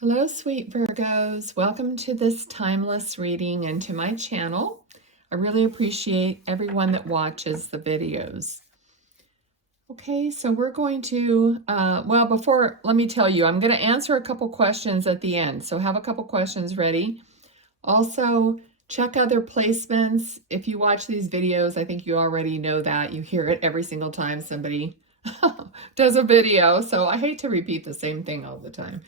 Hello, sweet Virgos. Welcome to this timeless reading and to my channel. I really appreciate everyone that watches the videos. Okay, so we're going to, let me tell you, I'm going to answer a couple questions at the end. So have a couple questions ready. Also, check other placements. If you watch these videos, I think you already know that. You hear it every single time somebody does a video. So I hate to repeat the same thing all the time.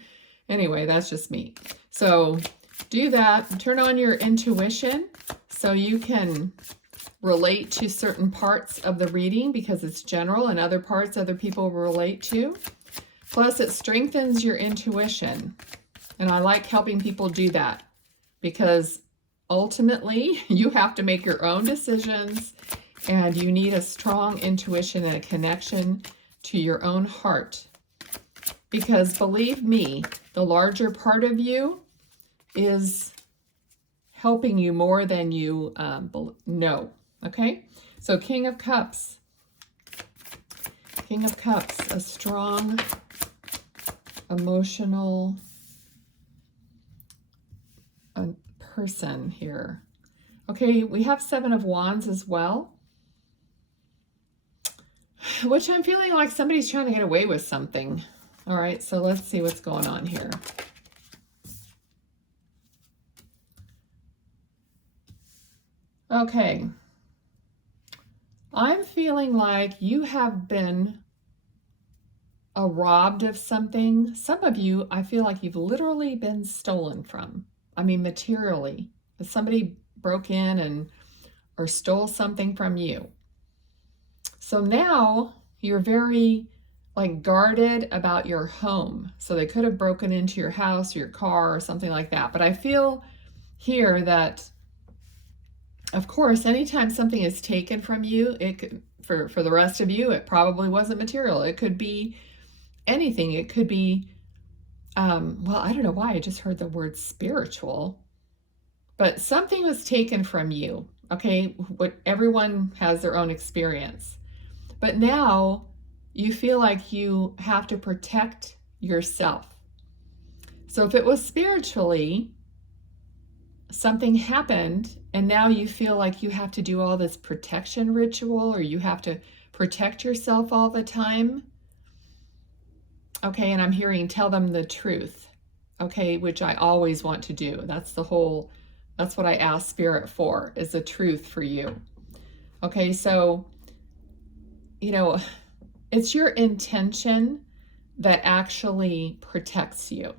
Anyway, that's just me. So do that. Turn on your intuition so you can relate to certain parts of the reading because it's general and other parts other people relate to. Plus, it strengthens your intuition. And I like helping people do that because ultimately you have to make your own decisions and you need a strong intuition and a connection to your own heart. Because believe me, the larger part of you is helping you more than you know. Okay? So King of Cups. King of Cups, a strong, emotional person here. Okay, we have Seven of Wands as well. Which I'm feeling like somebody's trying to get away with something. All right, so let's see what's going on here. Okay. I'm feeling like you have been robbed of something. Some of you, I feel like you've literally been stolen from. I mean, materially. Somebody broke in or stole something from you. So now you're very guarded about your home. So they could have broken into your house or your car or something like that. But I feel here that, of course, anytime something is taken from you, it could, for the rest of you, it probably wasn't material. It could be anything. It could be, well, I don't know why I just heard the word spiritual, but something was taken from you. Okay, everyone has their own experience. But now you feel like you have to protect yourself. So if it was spiritually, something happened and now you feel like you have to do all this protection ritual or you have to protect yourself all the time. Okay, and I'm hearing tell them the truth. Okay, which I always want to do. That's what I ask Spirit for, is the truth for you. Okay, so, it's your intention that actually protects you.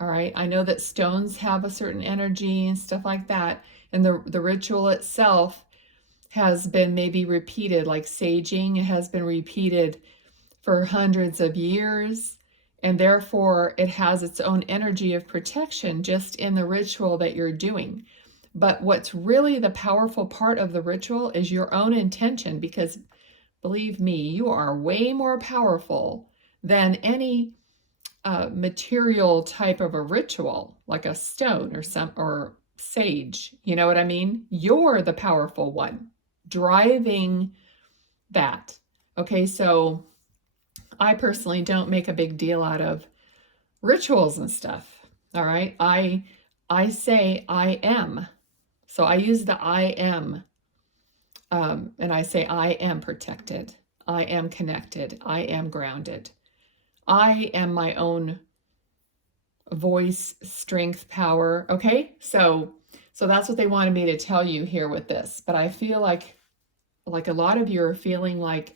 All right. I know that stones have a certain energy and stuff like that. And the ritual itself has been maybe repeated, like saging. It has been repeated for hundreds of years. And therefore, it has its own energy of protection just in the ritual that you're doing. But what's really the powerful part of the ritual is your own intention, because believe me, you are way more powerful than any material type of a ritual, like a stone or sage. You know what I mean? You're the powerful one driving that. Okay, so I personally don't make a big deal out of rituals and stuff. All right, I say I am. So I use the I am. And I say, I am protected. I am connected. I am grounded. I am my own voice, strength, power. Okay, so that's what they wanted me to tell you here with this. But I feel like a lot of you are feeling like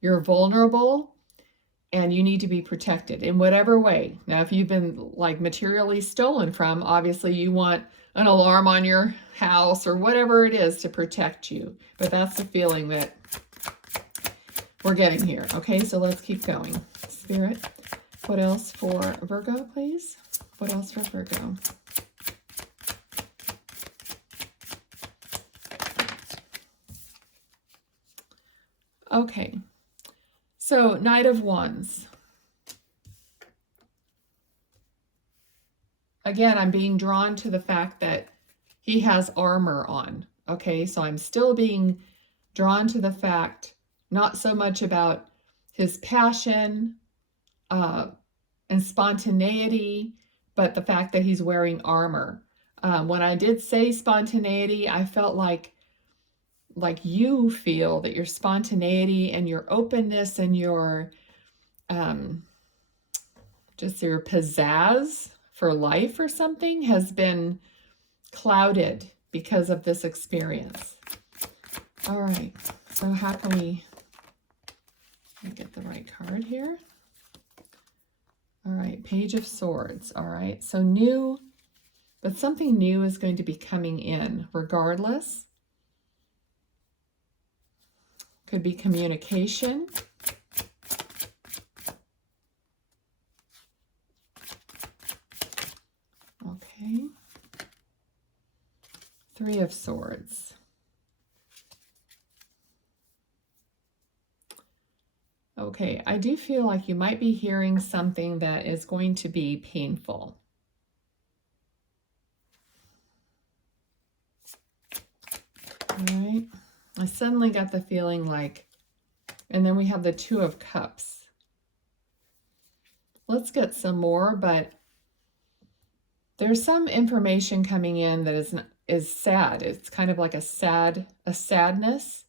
you're vulnerable and you need to be protected in whatever way. Now, if you've been materially stolen from, obviously you want an alarm on your house or whatever it is to protect you. But that's the feeling that we're getting here. Okay, so let's keep going. Spirit, what else for Virgo, please? What else for Virgo? Okay, so Knight of Wands. Again, I'm being drawn to the fact that he has armor on. Okay, so I'm still being drawn to the fact, not so much about his passion and spontaneity, but the fact that he's wearing armor. When I did say spontaneity, I felt like you feel that your spontaneity and your openness and your just your pizzazz for life or something has been clouded because of this experience. All right, so how can we get the right card here? All right, Page of Swords. All right, so new, but something new is going to be coming in regardless. Could be communication. Okay. Three of Swords. Okay, I do feel like you might be hearing something that is going to be painful. All right. I suddenly got the feeling like, and then we have the Two of Cups. Let's get some more, but there's some information coming in that is sad. It's kind of like a sadness.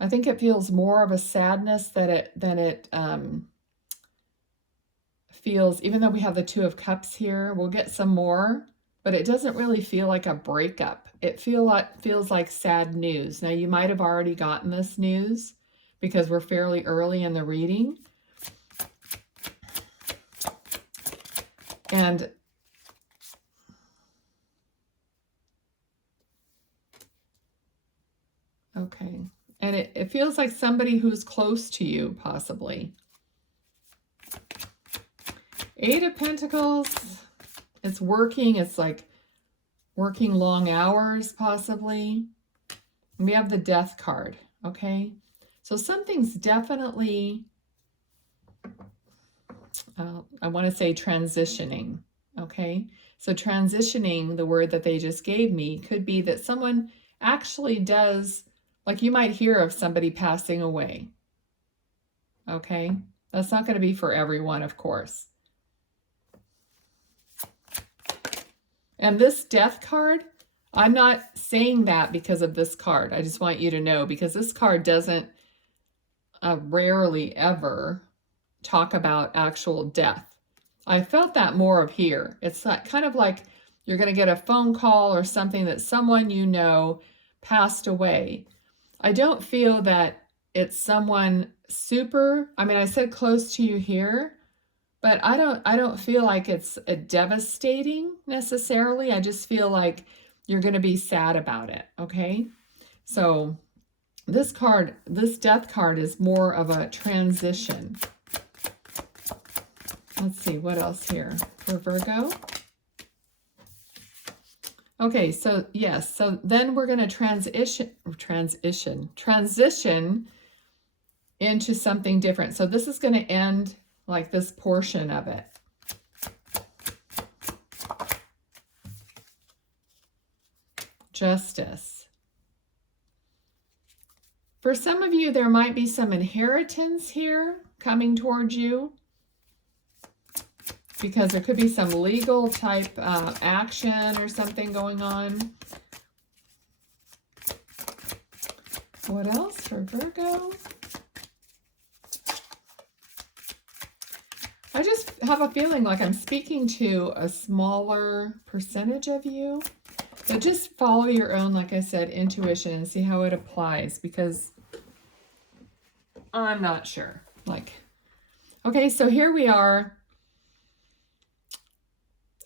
I think it feels more of a sadness than it feels, even though we have the Two of Cups here. We'll get some more, but it doesn't really feel like a breakup. It feels like sad news. Now, you might have already gotten this news because we're fairly early in the reading. And okay. And it feels like somebody who's close to you, possibly. Eight of Pentacles. It's working. It's like working long hours, possibly. And we have the Death card, okay? So something's definitely, I want to say transitioning, okay? So transitioning, the word that they just gave me, could be that someone actually does, like you might hear of somebody passing away, okay? That's not going to be for everyone, of course. And this Death card, I'm not saying that because of this card. I just want you to know, because this card doesn't rarely ever talk about actual death. I felt that more of here. It's not, kind of like you're going to get a phone call or something that someone you know passed away. I don't feel that it's someone super, I mean, I said close to you here, but I don't feel like it's a devastating necessarily. I just feel like you're going to be sad about it, okay? So this card, this Death card, is more of a transition. Let's see, what else here for Virgo? Okay, so yes, so then we're going to transition into something different. So this is going to end like this portion of it. Justice. For some of you, there might be some inheritance here coming towards you, because there could be some legal type action or something going on. What else for Virgo? I just have a feeling like I'm speaking to a smaller percentage of you. So just follow your own, like I said, intuition and see how it applies, because I'm not sure. Like, okay, so here we are.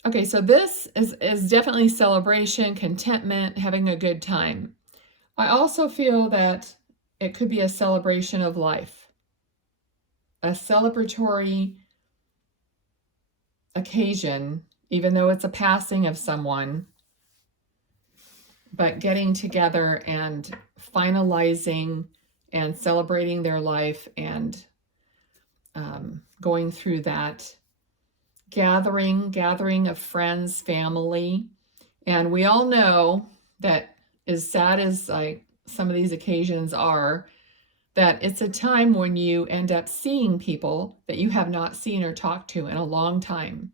Okay, so this is definitely celebration, contentment, having a good time. I also feel that it could be a celebration of life, a celebratory occasion, even though it's a passing of someone, but getting together and finalizing and celebrating their life and going through that gathering of friends, family. And we all know that, as sad as like some of these occasions are, that it's a time when you end up seeing people that you have not seen or talked to in a long time.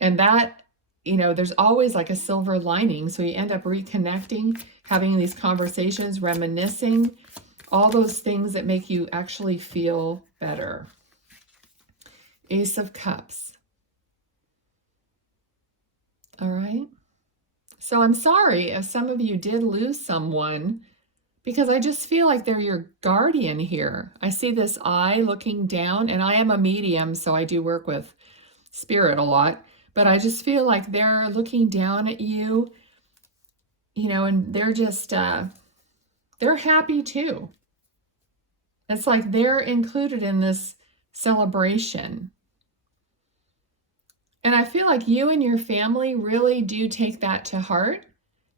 And that, you know, there's always like a silver lining. So you end up reconnecting, having these conversations, reminiscing, all those things that make you actually feel better. Ace of Cups. All right. So I'm sorry if some of you did lose someone, because I just feel like they're your guardian here. I see this eye looking down, and I am a medium, so I do work with spirit a lot, but I just feel like they're looking down at you, you know, and they're just, they're happy too. It's like they're included in this celebration. And I feel like you and your family really do take that to heart,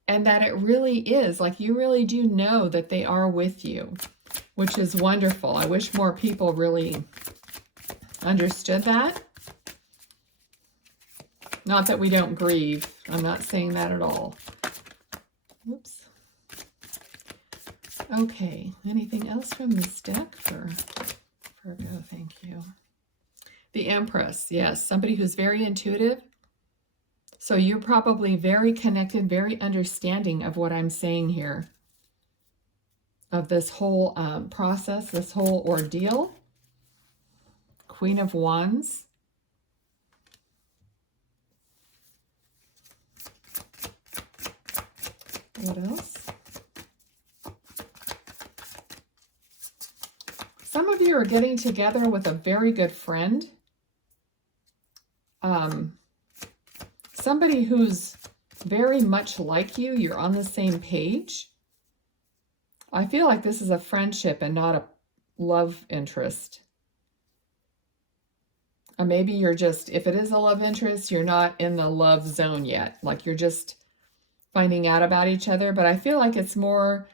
and that it really is, like, you really do know that they are with you, which is wonderful. I wish more people really understood that. Not that we don't grieve. I'm not saying that at all. Whoops. Okay, anything else from this deck for Virgo? Thank you. The Empress, yes, somebody who's very intuitive. So you're probably very connected, very understanding of what I'm saying here, of this whole process, this whole ordeal. Queen of Wands. What else? Some of you are getting together with a very good friend. Somebody who's very much like you. You're on the same page. I feel like this is a friendship and not a love interest. Maybe you're just, if it is a love interest, you're not in the love zone yet. Like you're just finding out about each other. But I feel like it's more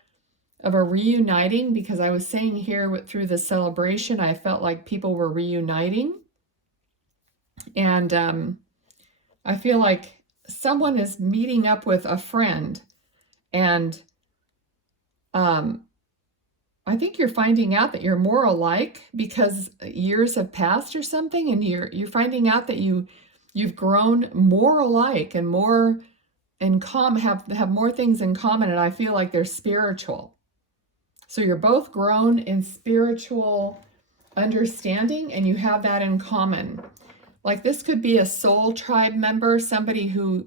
of a reuniting, because I was saying here through the celebration, I felt like people were reuniting. And I feel like someone is meeting up with a friend, and I think you're finding out that you're more alike because years have passed or something, and you're finding out that you've grown more alike and more in common, have more things in common, and I feel like they're spiritual. So you're both grown in spiritual understanding, and you have that in common. Like this could be a soul tribe member, somebody who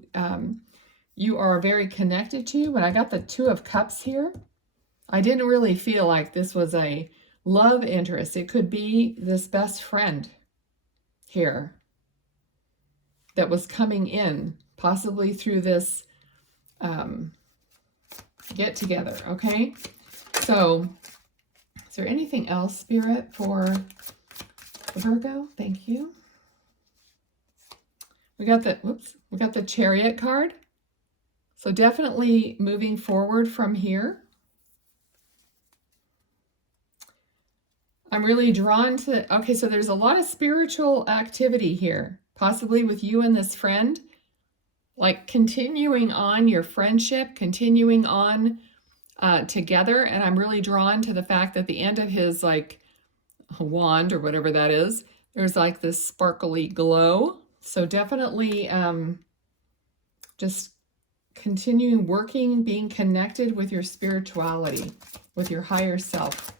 you are very connected to. When I got the Two of Cups here, I didn't really feel like this was a love interest. It could be this best friend here that was coming in, possibly through this get together, okay? So, is there anything else, Spirit, for Virgo? Thank you. We got the Chariot card. So definitely moving forward from here. I'm really drawn to, okay, so there's a lot of spiritual activity here, possibly with you and this friend, like continuing on your friendship, continuing on together. And I'm really drawn to the fact that the end of his like wand or whatever that is, there's like this sparkly glow. So definitely just continuing working, being connected with your spirituality, with your higher self.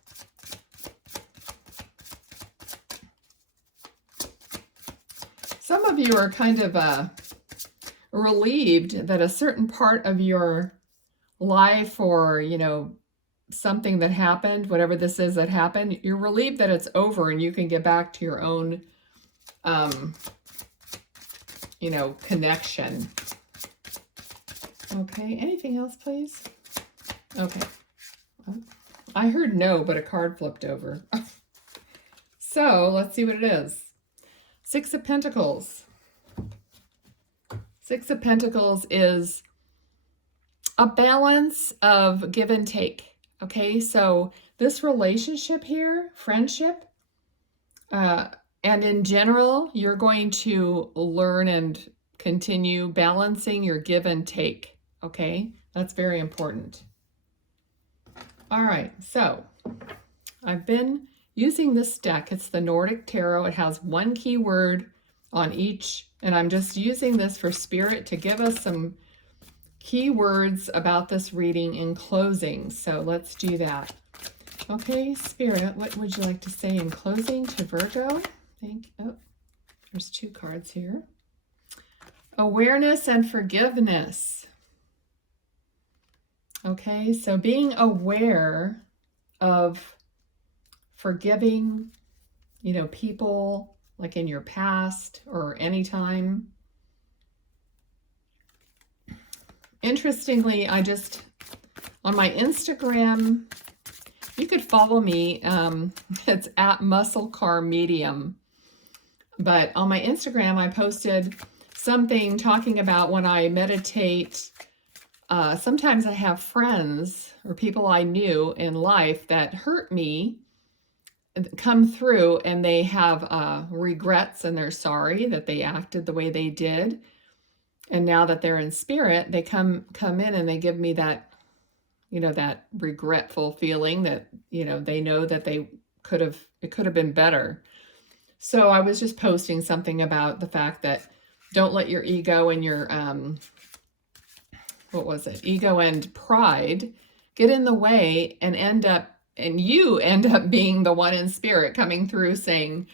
Some of you are kind of relieved that a certain part of your life, or, you know, something that happened, whatever this is that happened, you're relieved that it's over and you can get back to your own, you know, connection. Okay, anything else, please? Okay. I heard no, but a card flipped over. So let's see what it is. Six of Pentacles. Six of Pentacles is a balance of give and take. Okay, so this relationship here, friendship, and in general, you're going to learn and continue balancing your give and take. Okay, that's very important. All right, so I've been using this deck. It's the Nordic Tarot. It has one keyword on each, and I'm just using this for Spirit to give us some key words about this reading in closing. So let's do that. Okay, Spirit, what would you like to say in closing to Virgo? Oh, there's 2 cards here. Awareness and forgiveness. Okay, so being aware of forgiving, people like in your past or anytime. Interestingly, on my Instagram, you could follow me. It's at Muscle Car Medium. But on my Instagram, I posted something talking about when I meditate. Sometimes I have friends or people I knew in life that hurt me come through, and they have regrets, and they're sorry that they acted the way they did. And now that they're in spirit, they come in and they give me that, that regretful feeling that, they know that it could have been better. So I was just posting something about the fact that don't let your ego and your, ego and pride get in the way and you end up being the one in spirit coming through saying,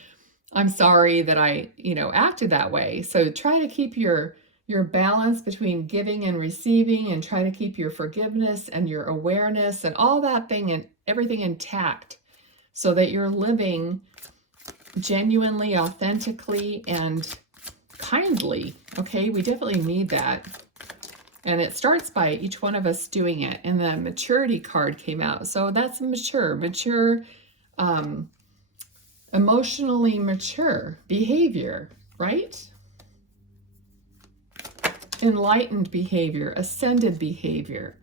I'm sorry that I, acted that way. So try to keep your balance between giving and receiving, and try to keep your forgiveness and your awareness and all that thing and everything intact so that you're living genuinely, authentically, and kindly. Okay, we definitely need that. And it starts by each one of us doing it. And the maturity card came out. So that's mature, emotionally mature behavior, right? Enlightened behavior, ascended behavior.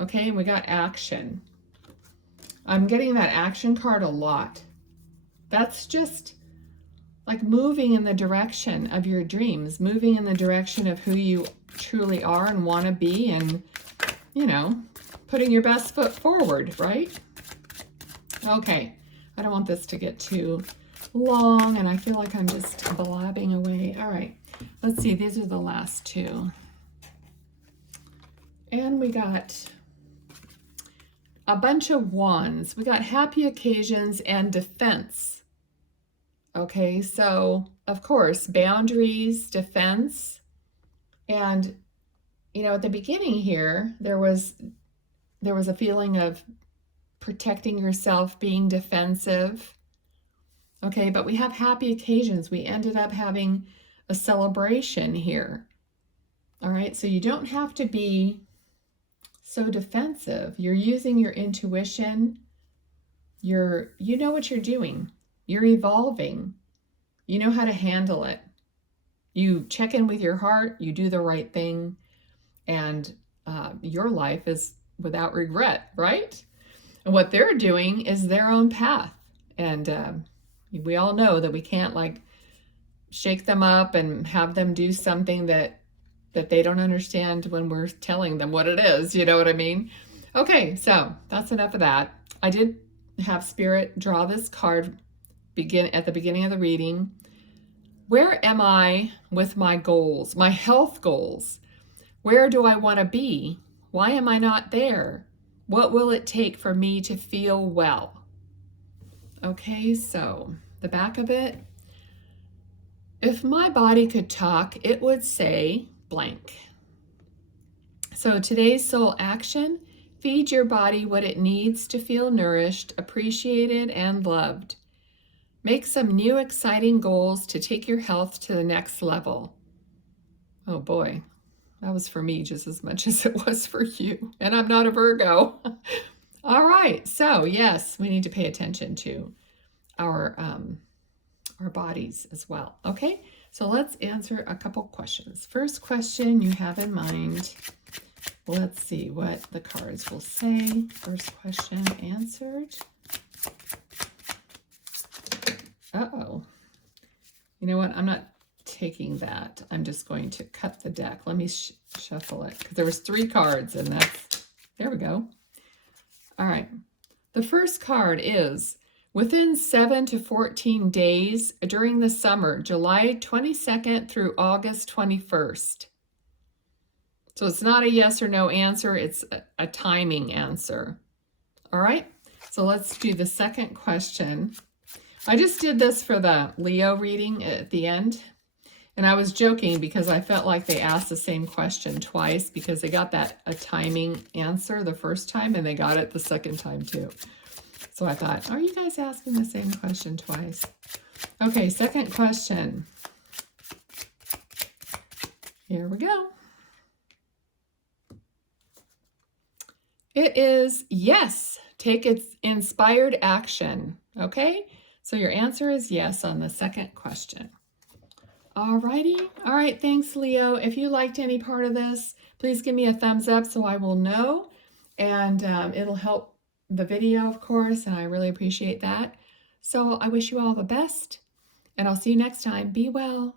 Okay, and we got action. I'm getting that action card a lot. That's just like moving in the direction of your dreams, moving in the direction of who you truly are and want to be, and, putting your best foot forward, right? Okay, I don't want this to get too long, and I feel like I'm just blabbing away. All right, let's see. These are the last 2. And we got a bunch of wands. We got happy occasions and defense. Okay, so of course, boundaries, defense. And, at the beginning here, there was a feeling of protecting yourself, being defensive. Okay, but we have happy occasions. We ended up having a celebration here. All right, so you don't have to be so defensive. You're using your intuition. You know what you're doing. You're evolving. You know how to handle it. You check in with your heart. You do the right thing. And your life is without regret, right? And what they're doing is their own path. And we all know that we can't shake them up and have them do something that they don't understand when we're telling them what it is. You know what I mean? Okay, so that's enough of that. I did have Spirit draw this card at the beginning of the reading. Where am I with my goals, my health goals? Where do I want to be? Why am I not there? What will it take for me to feel well? Okay, so the back of it. If my body could talk, it would say blank. So today's soul action: feed your body what it needs to feel nourished, appreciated, and loved. Make some new exciting goals to take your health to the next level. Oh boy, that was for me just as much as it was for you. And I'm not a Virgo. All right, so yes, we need to pay attention to our bodies as well. Okay, so let's answer a couple questions. First question you have in mind. Let's see what the cards will say. First question answered. Uh-oh. You know what? I'm not taking that. I'm just going to cut the deck. Let me shuffle it, because there was 3 cards, and there we go. All right. The first card is, within 7 to 14 days during the summer, July 22nd through August 21st. So it's not a yes or no answer, it's a timing answer. All right, so let's do the second question. I just did this for the Leo reading at the end. And I was joking because I felt like they asked the same question twice because they got a timing answer the first time and they got it the second time too. So I thought, are you guys asking the same question twice? Okay, second question. Here we go. It is yes, take its inspired action. Okay, so your answer is yes on the second question. Alrighty. All right. Thanks, Leo. If you liked any part of this, please give me a thumbs up so I will know. And it'll help the video, of course, and I really appreciate that. So I wish you all the best, and I'll see you next time. Be well.